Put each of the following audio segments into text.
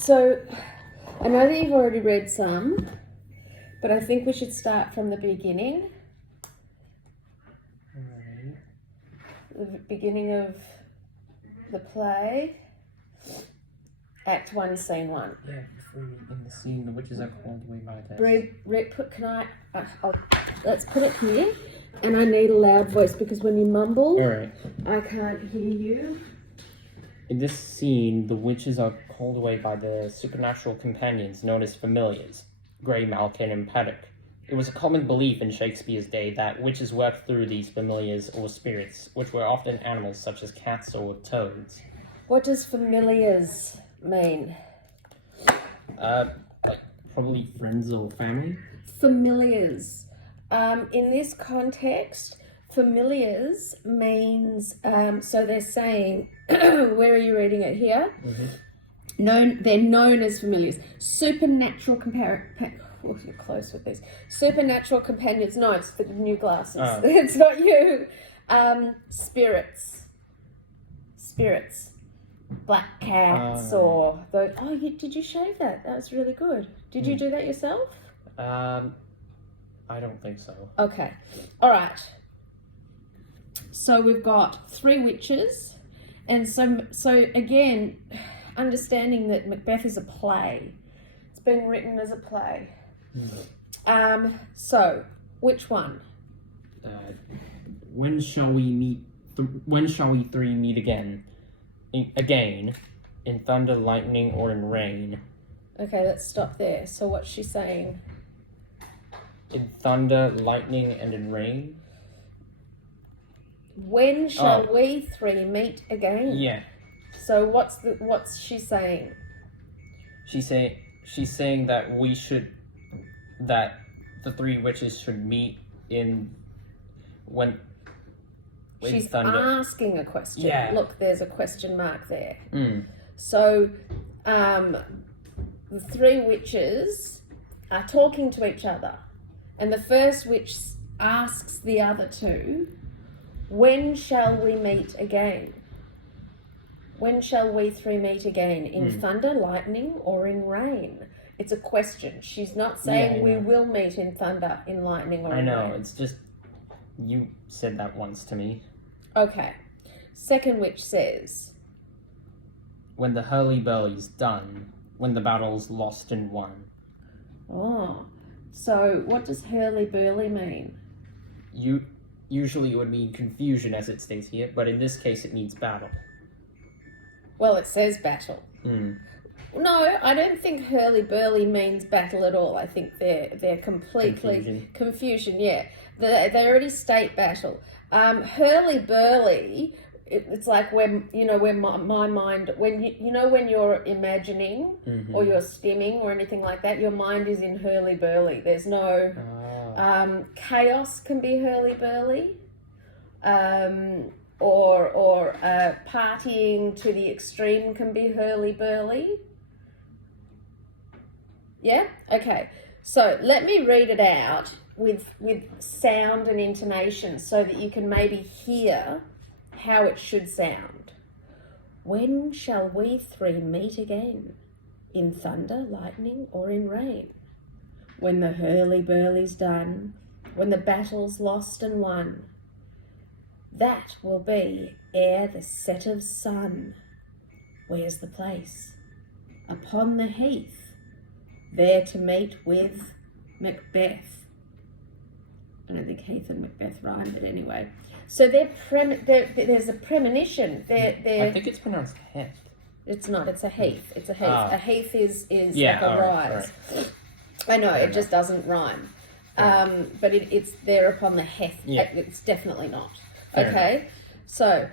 So, I know that you've already read some, but I think we should start from the beginning. Alright. The beginning of the play. Act 1, Scene 1. Yeah, before we in the scene, the witches are called away by death. Let's put it here, and I need a loud voice because when you mumble, Alright. I can't hear you. In this scene, the witches are called away by the supernatural companions known as familiars, Grey, Malkin, and Paddock. It was a common belief in Shakespeare's day that witches worked through these familiars or spirits, which were often animals such as cats or toads. What does familiars mean? Like probably friends or family? Familiars. In this context, familiars means, so they're saying, where are you reading it here? Mm-hmm. They're known as familiars. Supernatural you're close with this. Supernatural companions. No, it's the new glasses. Oh. It's not you. Spirits. Black cats or those. Oh, did you shave that? That was really good. Did you do that yourself? I don't think so. Okay. All right. So we've got 3 witches, and so again, understanding that Macbeth is a play. It's been written as a play. So which one? When shall we meet? When shall we 3 meet again? Again, in thunder, lightning, or in rain? Okay, let's stop there. So what's she saying? In thunder, lightning, and in rain? When shall we 3 meet again? Yeah. So what's she saying? She's saying that that the 3 witches should meet when She's thunder. asking a question. Yeah. Look, there's a question mark there. So, the 3 witches are talking to each other, and the first witch asks the other 2, when shall we meet again? When shall we 3 meet again? In thunder, lightning, or in rain? It's a question. She's not saying we will meet in thunder, in lightning, or in rain. I know, it's just, you said that once to me. Okay. Second witch says, when the hurly-burly's done, when the battle's lost and won. Oh, so what does hurly-burly mean? Usually it would mean confusion, as it states here, but in this case it means battle. Well, it says battle. No, I don't think hurly-burly means battle at all. I think they're completely confusion. Yeah, they already state battle. Hurly-burly, it's like when my mind, when when you're imagining or you're stimming or anything like that, your mind is in hurly-burly. There's no chaos can be hurly-burly, or partying to the extreme can be hurly-burly. Yeah? Okay. So let me read it out with sound and intonation so that you can maybe hear how it should sound. When shall we 3 meet again? In thunder, lightning, or in rain? When the hurly-burly's done, when the battle's lost and won. That will be ere the set of sun. Where's the place? Upon the heath, there to meet with Macbeth. I don't think Heath and Macbeth rhyme, but anyway. So there's a premonition. I think it's pronounced heath. It's not. It's a heath. It's a heath. A heath is like a rise. Right. I know it just doesn't rhyme. But it's there upon the heath. Yeah. It's definitely not. Fair Okay. enough. So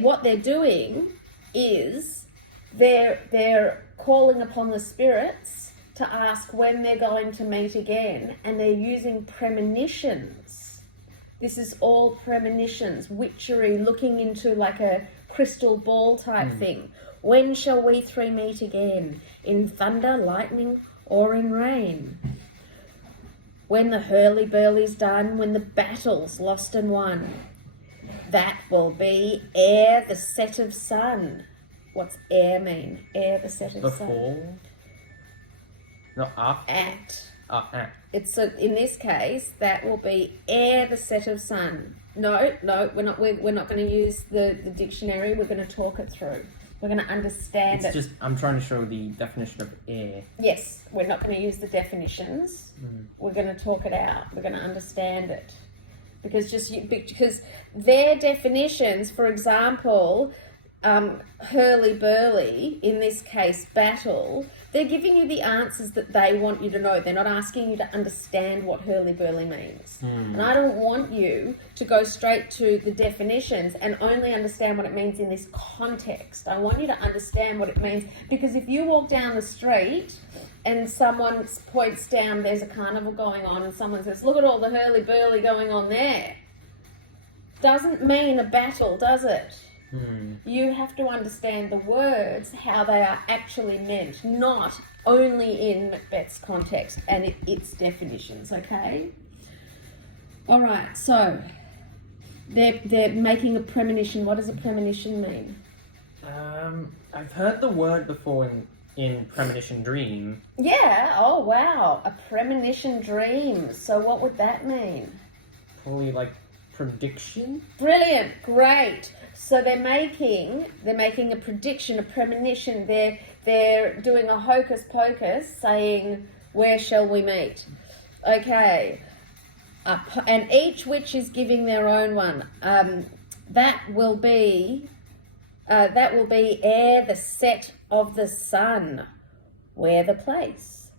what they're doing is they're calling upon the spirits to ask when they're going to meet again, and they're using premonitions. This is all premonitions, witchery, looking into like a crystal ball type thing. When shall we 3 meet again? In thunder, lightning, or in rain? When the hurly-burly's done, when the battle's lost and won. That will be ere the set of sun. What's ere mean? Ere, the set of sun. Before? No, after? At. At. It's so in this case that will be ere the set of sun. No, we're not. We're not going to use the dictionary. We're going to talk it through. We're going to understand It's it. just, I'm trying to show the definition of air. Yes, we're not going to use the definitions. We're going to talk it out. We're going to understand it. Because their definitions, for example, hurly-burly, in this case battle, they're giving you the answers that they want you to know. They're not asking you to understand what hurly-burly means. And I don't want you to go straight to the definitions and only understand what it means in this context. I want you to understand what it means, because if you walk down the street and someone points down, there's a carnival going on, and someone says, look at all the hurly-burly going on there, doesn't mean a battle, does it? You have to understand the words, how they are actually meant, not only in Macbeth's context and its definitions, okay? All right, so they're making a premonition. What does a premonition mean? I've heard the word before in premonition dream. Yeah, oh wow, a premonition dream. So what would that mean? Probably like prediction? Brilliant, great. So they're making a prediction, a premonition. They're doing a hocus pocus, saying, "Where shall we meet?" Okay, and each witch is giving their own one. That will be ere the set of the sun. Where the place?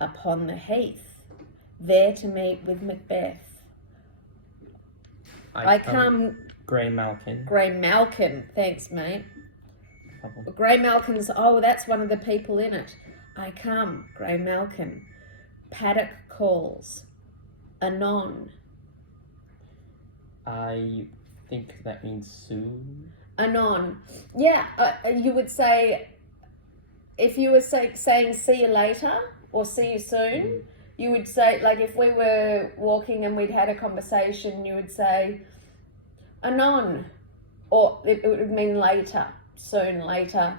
Upon the heath, there to meet with Macbeth. I come. Grey Malkin. Grey Malkin, thanks, mate. Grey Malkin's, that's one of the people in it. I come, Grey Malkin. Paddock calls. Anon. I think that means soon. Anon. Yeah, you would say, if you were saying see you later or see you soon, you would say, like if we were walking and we'd had a conversation, you would say, anon, or it would mean later, soon, later.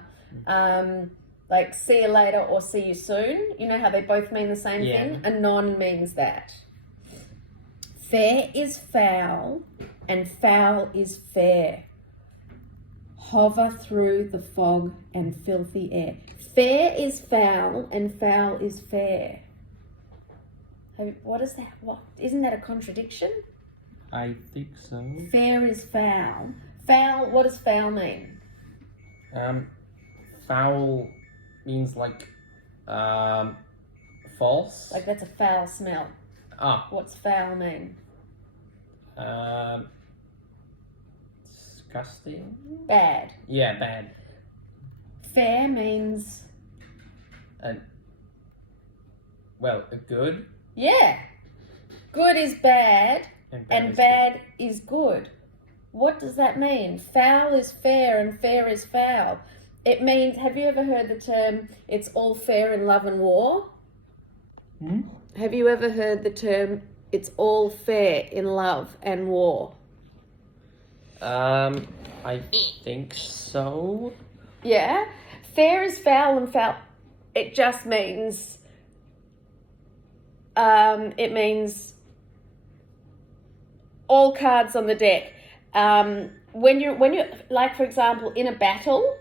Like see you later or see you soon. You know how they both mean the same thing? Anon means that. Fair is foul and foul is fair. Hover through the fog and filthy air. Fair is foul and foul is fair. What is that? What? Isn't that a contradiction? I think so. Fair is foul. Foul, what does foul mean? Foul means like false. Like that's a foul smell. What's foul mean? Disgusting. Bad. Yeah, bad. Fair means good. Yeah. Good is bad and bad is good. What does that mean? Foul is fair and fair is foul. It means, have you ever heard the term, it's all fair in love and war? Have you ever heard the term, it's all fair in love and war? I think so. Yeah. Fair is foul and foul. It just means, all cards on the deck. When you're like, for example, in a battle,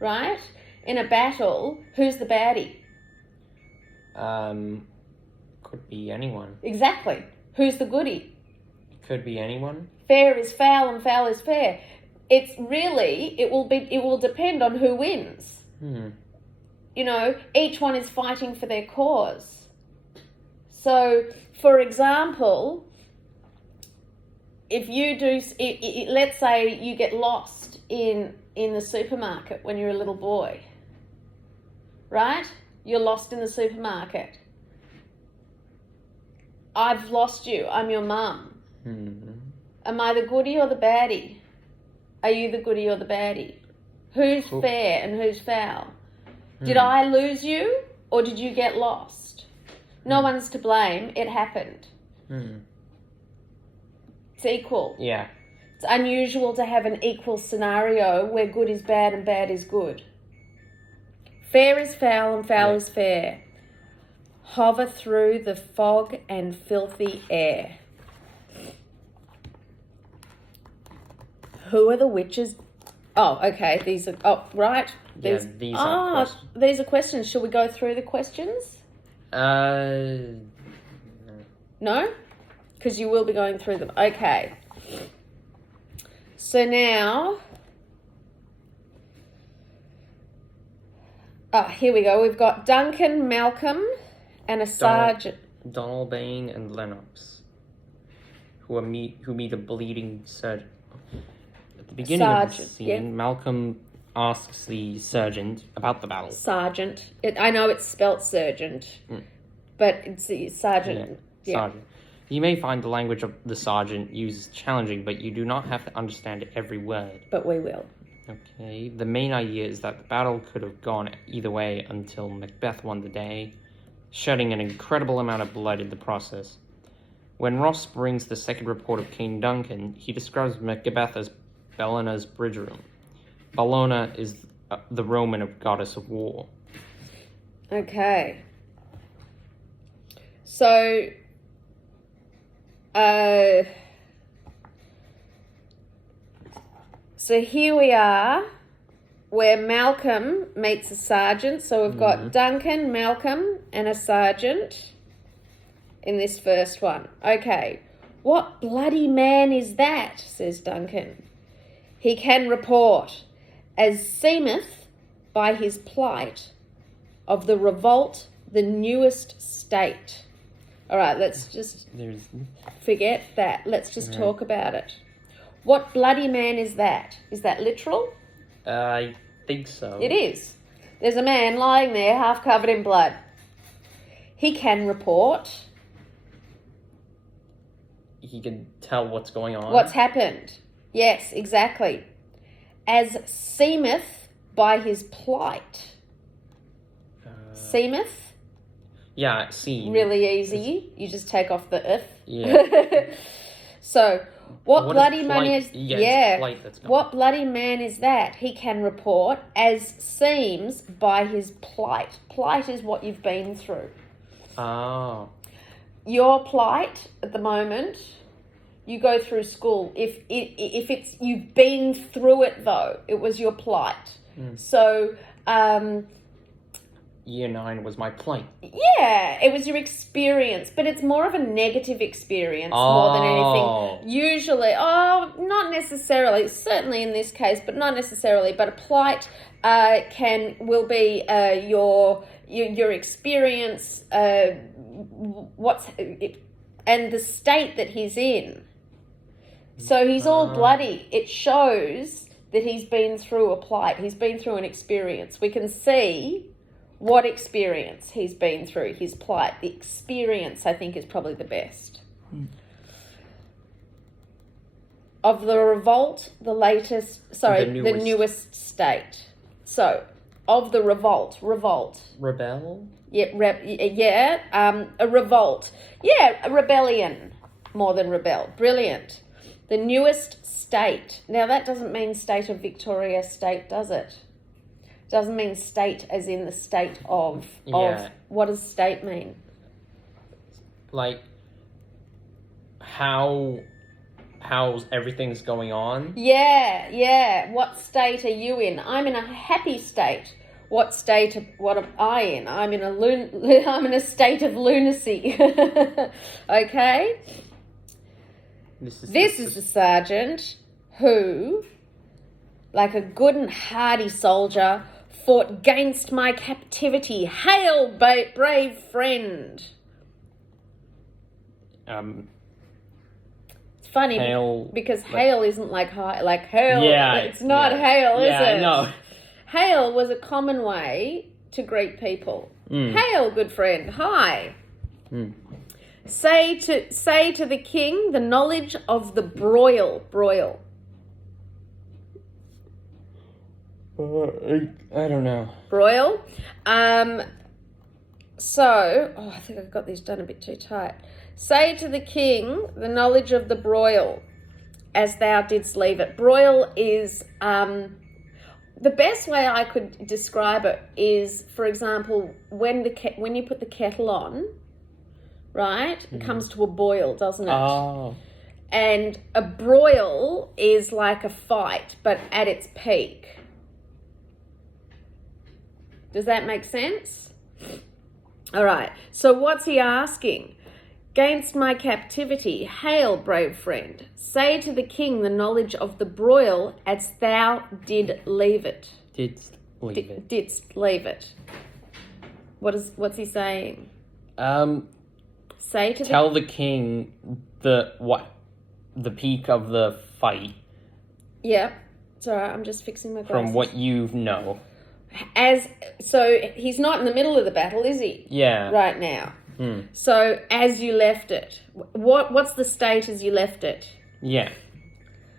right? In a battle, who's the baddie? Could be anyone. Exactly. Who's the goodie? Could be anyone. Fair is foul and foul is fair. It will depend on who wins. You know, each one is fighting for their cause. So, for example, if you do, let's say you get lost in the supermarket when you're a little boy, right? You're lost in the supermarket. I've lost you. I'm your mum. Am I the goodie or the baddie? Are you the goodie or the baddie? Who's fair and who's foul? Did I lose you or did you get lost? No one's to blame. It happened. It's equal. Yeah. It's unusual to have an equal scenario where good is bad and bad is good. Fair is foul and foul is fair. Hover through the fog and filthy air. Who are the witches? Oh, okay. These are, oh, right. These are questions. These are questions. Shall we go through the questions? No? Because you will be going through them. Okay. So now, here we go. We've got Duncan, Malcolm, and a sergeant. Donalbain and Lennox, who meet a bleeding surgeon. At the beginning of the scene, Malcolm asks the sergeant about the battle. Sergeant. I know it's spelt sergeant, but it's the sergeant. Yeah. Sergeant. You may find the language of the sergeant uses challenging, but you do not have to understand every word. But we will. Okay. The main idea is that the battle could have gone either way until Macbeth won the day, shedding an incredible amount of blood in the process. When Ross brings the second report of King Duncan, he describes Macbeth as Bellona's bridegroom. Bellona is the Roman goddess of war. Okay. So, here we are, where Malcolm meets a sergeant. So we've got Duncan, Malcolm, and a sergeant in this first one. Okay. What bloody man is that? Says Duncan. He can report, as seemeth by his plight, of the revolt, the newest state. All right, let's just forget that. Let's just talk about it. What bloody man is that? Is that literal? I think so. It is. There's a man lying there, half covered in blood. He can report. He can tell what's going on. What's happened. Yes, exactly. As seemeth by his plight. Seemeth? Yeah, seem. Really easy. You just take off the if. Yeah. So, what bloody man is... What bloody man is that? He can report as seems by his plight. Plight is what you've been through. Oh. Your plight at the moment, you go through school. If it's you've been through it though, it was your plight. So Year 9 was my plight. Yeah, it was your experience, but it's more of a negative experience more than anything. Usually, not necessarily. Certainly in this case, but not necessarily. But a plight will be your experience. And the state that he's in. So he's all bloody. It shows that he's been through a plight. He's been through an experience. We can see what experience he's been through, his plight. The experience, I think, is probably the best. Of the revolt, the newest state. So, of the revolt. Rebel? Yeah, a revolt. Yeah, a rebellion more than rebel. Brilliant. The newest state. Now, that doesn't mean state of Victoria state, does it? Doesn't mean state as in the state of. What does state mean? Like, how's everything's going on? Yeah. What state are you in? I'm in a happy state. What am I in? I'm in a state of lunacy. Okay? This is the sergeant who, like a good and hardy soldier, fought 'gainst my captivity. Hail, brave friend. It's funny because hail isn't like high, like hail. Yeah, it's not hail, is it? Yeah, I know. Hail was a common way to greet people. Hail, good friend. Hi. Say to the king the knowledge of the broil. I don't know. Broil. So, I think I've got these done a bit too tight. Say to the king the knowledge of the broil. as thou didst leave it. Broil is the best way I could describe it is, for example, when you put the kettle on, right? It comes to a boil, doesn't it? Oh. And a broil is like a fight, but at its peak. Does that make sense? All right. So what's he asking? "Gainst my captivity, hail, brave friend. Say to the king the knowledge of the broil as thou did leave it." Didst leave it. Didst leave it. What's he saying? Say to Tell the king the peak of the fight Yeah. It's all right. I'm just fixing my glasses. from what you know. So he's not in the middle of the battle, is he? Yeah. Right now. So as you left it, what's the state as you left it? Yeah.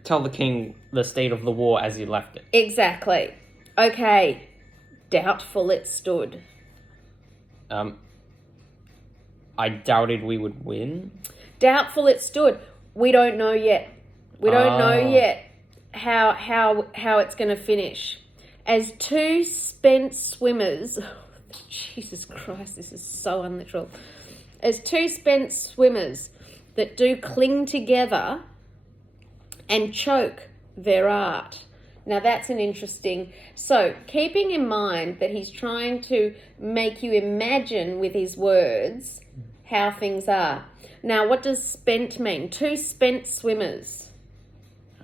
Tell the king the state of the war as you left it. Exactly. Okay. Doubtful it stood. I doubted we would win. Doubtful it stood. We don't know yet. We don't know yet how it's going to finish. As two spent swimmers, Jesus Christ, this is so unnatural. As two spent swimmers that do cling together and choke their art. Now that's an interesting... So, keeping in mind that he's trying to make you imagine with his words how things are. Now, what does spent mean? Two spent swimmers.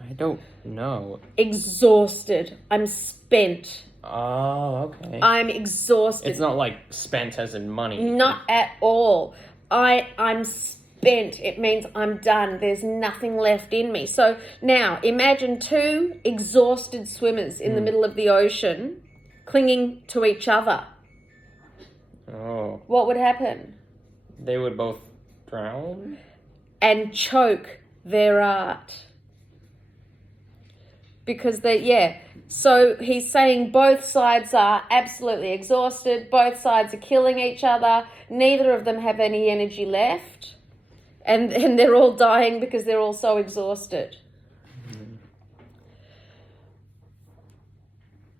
I don't know. Exhausted. I'm spent. Oh, okay. I'm exhausted. It's not like spent as in money. Not at all. I'm spent. It means I'm done. There's nothing left in me. So now imagine two exhausted swimmers in the middle of the ocean clinging to each other. Oh. What would happen? They would both drown? And choke their art. Because so he's saying both sides are absolutely exhausted, both sides are killing each other, neither of them have any energy left, and they're all dying because they're all so exhausted.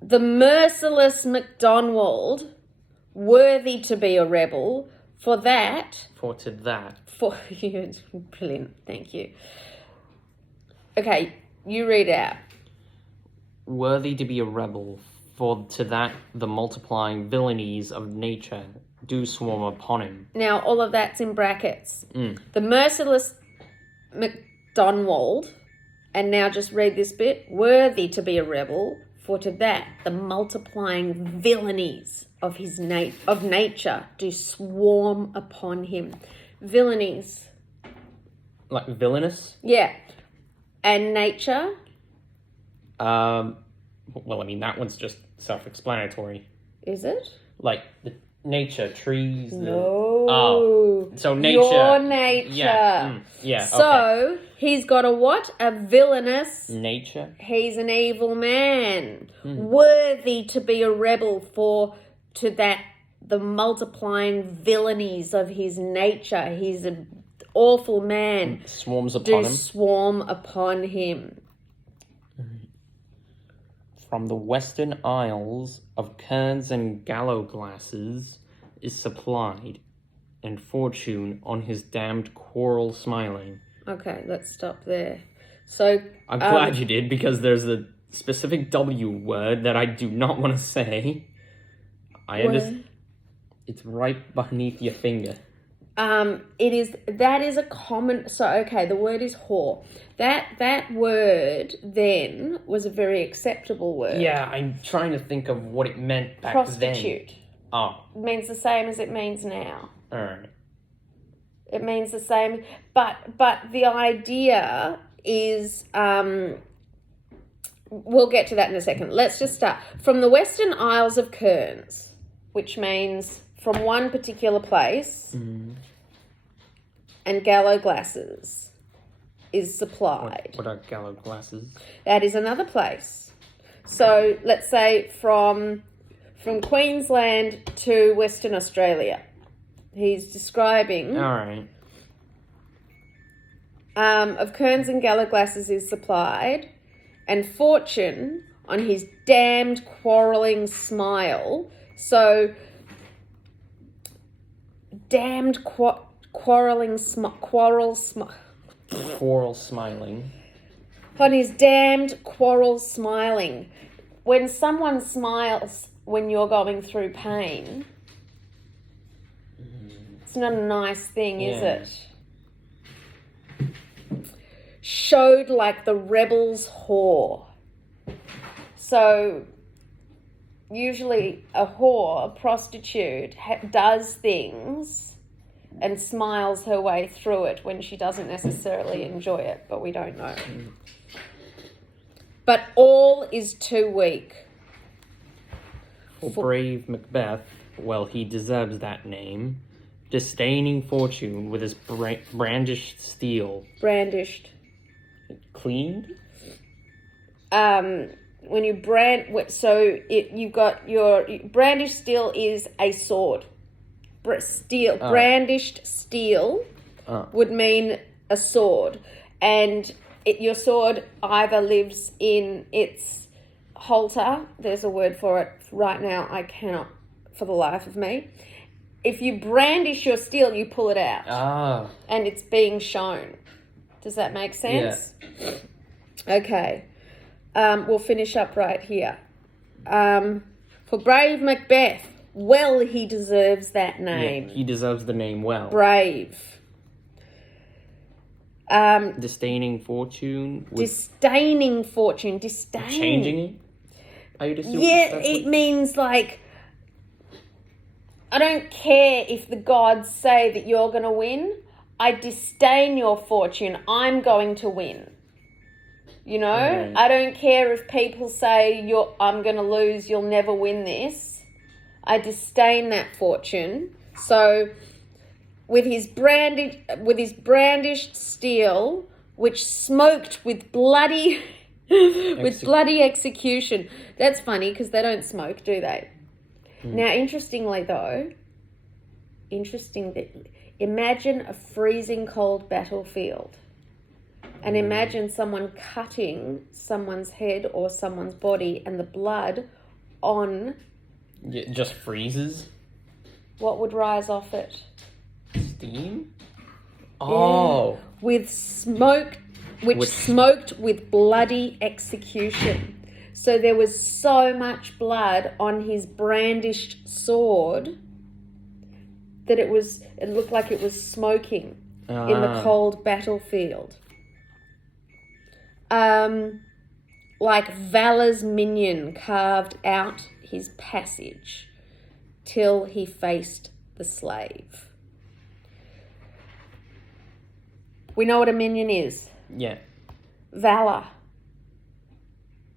The merciless MacDonald, worthy to be a rebel, for To that. brilliant, thank you. Okay, you read out. Worthy to be a rebel, for to that the multiplying villainies of nature do swarm upon him. Now, all of that's in brackets. The merciless MacDonald, and now just read this bit, worthy to be a rebel, for to that the multiplying villainies of of nature do swarm upon him. Villainies. Like villainous? Yeah. And nature? Well, I mean, that one's just self-explanatory. Is it? Like, the nature, trees... No. Oh, so nature... Your nature. Yeah, yeah, So, he's got a what? A villainous... Nature? He's an evil man. Worthy to be a rebel, for to that the multiplying villainies of his nature. He's an awful man. Swarms upon him. Swarm upon him. From the western isles of kerns and gallow glasses is supplied, and fortune on his damned quarrel smiling. Okay, let's stop there. So I'm glad you did, because there's a specific W word that I do not want to say. I understand. It's right beneath your finger. That is a common, so okay, the word is whore. That word then was a very acceptable word. Yeah, I'm trying to think of what it meant back then. Prostitute. Oh. It means the same as it means now. Alright. It means the same, but the idea is, we'll get to that in a second. Let's just start. From the Western Isles of Kerns, which means from one particular place, and gallow glasses is supplied. What are gallow glasses? That is another place. So let's say from Queensland to Western Australia. He's describing... Alright. of Kerns and Gala glasses is supplied, and fortune on his damned quarrelling smile. So, damned quarrel smiling. On his damned quarrel smiling. When someone smiles when you're going through pain, it's not a nice thing, is it? Showed like the rebel's whore. So, usually a whore, a prostitute, does things and smiles her way through it when she doesn't necessarily enjoy it, but we don't know. But all is too weak. For brave Macbeth, well, he deserves that name, disdaining fortune with his brandished steel. Brandished. Cleaned? When you you've got your brandished steel is a sword. Brandished steel would mean a sword, and your sword either lives in its halter. There's a word for it right now. I cannot, for the life of me. If you brandish your steel, you pull it out, and it's being shown. Does that make sense? Yeah. Okay. We'll finish up right here. For brave Macbeth, well, he deserves that name. Yeah, he deserves the name well. Brave. Disdaining fortune. Disdaining fortune. Disdain. Changing it? It means like, I don't care if the gods say that you're going to win. I disdain your fortune. I'm going to win. You know, I don't care if people say I'm going to lose, you'll never win this. I disdain that fortune. So, with his brandished steel, which smoked with bloody execution. That's funny because they don't smoke, do they? Now, interestingly though, imagine a freezing cold battlefield. And imagine someone cutting someone's head or someone's body and the blood on... It just freezes? What would rise off it? Steam? Oh! Yeah. With smoke, smoked with bloody execution. So there was so much blood on his brandished sword that it looked like it was smoking in the cold battlefield. Like valor's minion carved out his passage till he faced the slave. We know what a minion is. Yeah. Valor.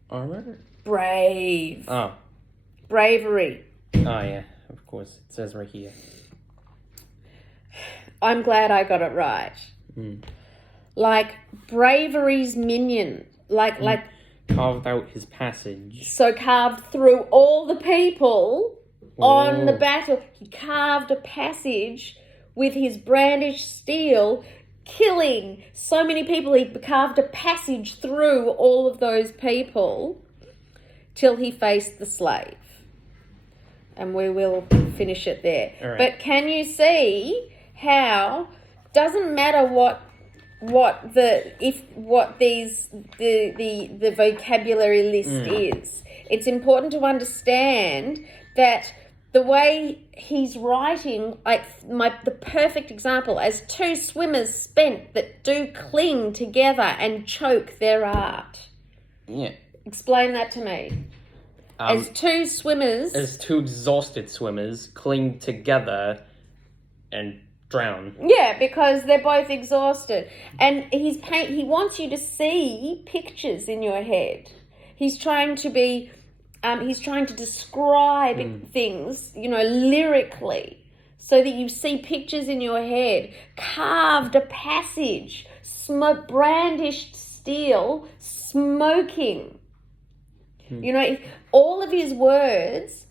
Armor? Brave. Oh. Bravery. Oh, yeah. Of course. It says right here. I'm glad I got it right. Like bravery's minion. Like carved out his passage. So carved through all the people on the battle. He carved a passage with his brandished steel, killing so many people. He carved a passage through all of those people till he faced the slave. And we will finish it there. All right. But can you see how doesn't matter what the vocabulary list is. It's important to understand that the way he's writing, the perfect example, as two swimmers spent that do cling together and choke their art. Yeah. Explain that to me. As two exhausted swimmers cling together and drown. Yeah, because they're both exhausted. And he wants you to see pictures in your head. He's trying to describe things, lyrically, so that you see pictures in your head. Carved a passage, brandished steel, smoking. All of his words.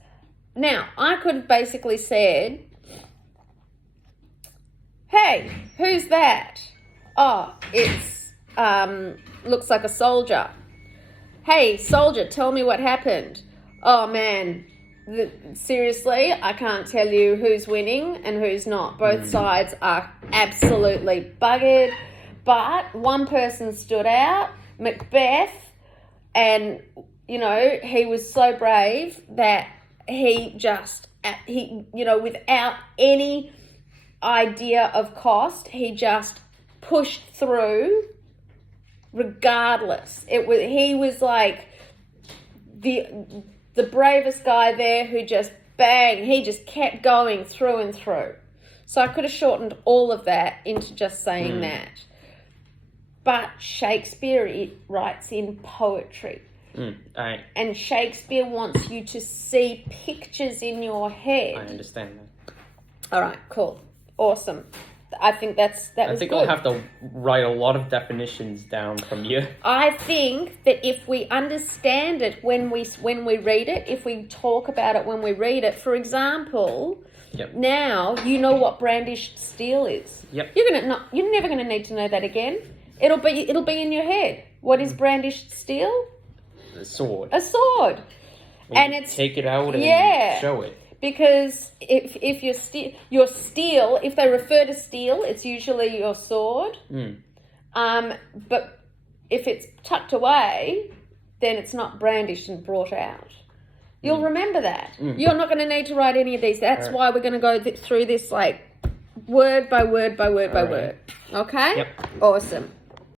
Now, I could have basically said, hey, who's that? Oh, it's looks like a soldier. Hey, soldier, tell me what happened. Oh man, seriously, I can't tell you who's winning and who's not. Both sides are absolutely buggered, but one person stood out, Macbeth, and you know, he was so brave that he without any idea of cost, he just pushed through regardless. He was like the bravest guy there who just he just kept going through and through. So I could have shortened all of that into just saying that. But Shakespeare writes in poetry. And Shakespeare wants you to see pictures in your head. I understand that. All right, cool. Awesome. I think that was good. I'll have to write a lot of definitions down from you. I think that if we understand it when we read it, if we talk about it when we read it, for example, now you know what brandished steel is. Yep. You're never gonna need to know that again. It'll be in your head. What is brandished steel? A sword. A sword. And it's take it out and show it. Because if your steel, if they refer to steel, it's usually your sword. But if it's tucked away, then it's not brandished and brought out. You'll remember that. You're not going to need to write any of these. That's why we're going to go through this like word by word by word by word. Okay? Yep. Awesome.